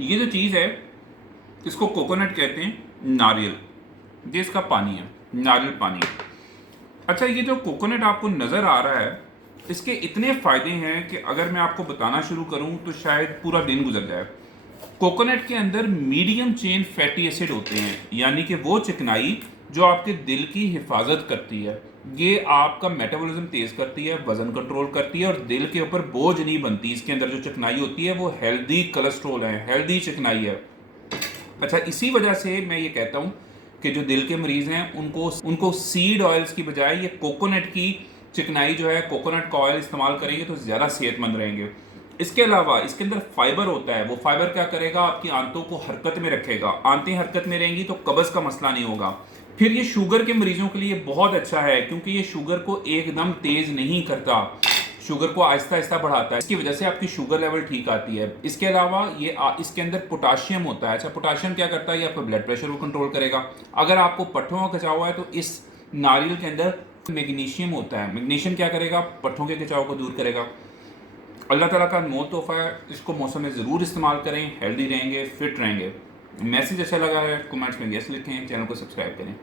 ये जो चीज़ है इसको कोकोनट कहते हैं, नारियल। ये इसका पानी है, नारियल पानी। अच्छा, ये जो कोकोनट आपको नज़र आ रहा है, इसके इतने फ़ायदे हैं कि अगर मैं आपको बताना शुरू करूं तो शायद पूरा दिन गुजर जाए। कोकोनट के अंदर मीडियम चेन फैटी एसिड होते हैं, यानी कि वो चिकनाई जो आपके दिल की हिफाजत करती है। ये आपका मेटाबॉलिज्म तेज़ करती है, वज़न कंट्रोल करती है और दिल के ऊपर बोझ नहीं बनती। इसके अंदर जो चिकनाई होती है वो हेल्दी कोलेस्ट्रॉल है, हेल्दी चिकनाई है। अच्छा, इसी वजह से मैं ये कहता हूँ कि जो दिल के मरीज़ हैं उनको उनको सीड ऑयल्स की बजाय ये कोकोनट की चिकनाई जो है, कोकोनट का ऑयल इस्तेमाल करेंगे तो ज़्यादा सेहतमंद रहेंगे। इसके अलावा इसके अंदर फाइबर होता है। वो फाइबर क्या करेगा, आपकी आंतों को हरकत में रखेगा। आंतें हरकत में रहेंगी तो कब्ज़ का मसला नहीं होगा। फिर ये शुगर के मरीजों के लिए बहुत अच्छा है, क्योंकि ये शुगर को एकदम तेज़ नहीं करता, शुगर को आहिस्ता आहिस्ता बढ़ाता है। इसकी वजह से आपकी शुगर लेवल ठीक आती है। इसके अलावा ये इसके अंदर पोटाशियम होता है। अच्छा, पोटाशियम क्या करता है, ये आपका ब्लड प्रेशर को कंट्रोल करेगा। अगर आपको पट्ठों का खिंचाव है तो इस नारियल के अंदर मैग्नीशियम होता है। मैग्नीशियम क्या करेगा, पट्ठों के खिंचाव को दूर करेगा। अल्लाह ताला का अनमोल तोहफा है, इसको मौसम में ज़रूर इस्तेमाल करें, हेल्दी रहेंगे, फिट रहेंगे। मैसेज अच्छा लगा है कमेंट्स में यस लिखें, चैनल को सब्सक्राइब करें।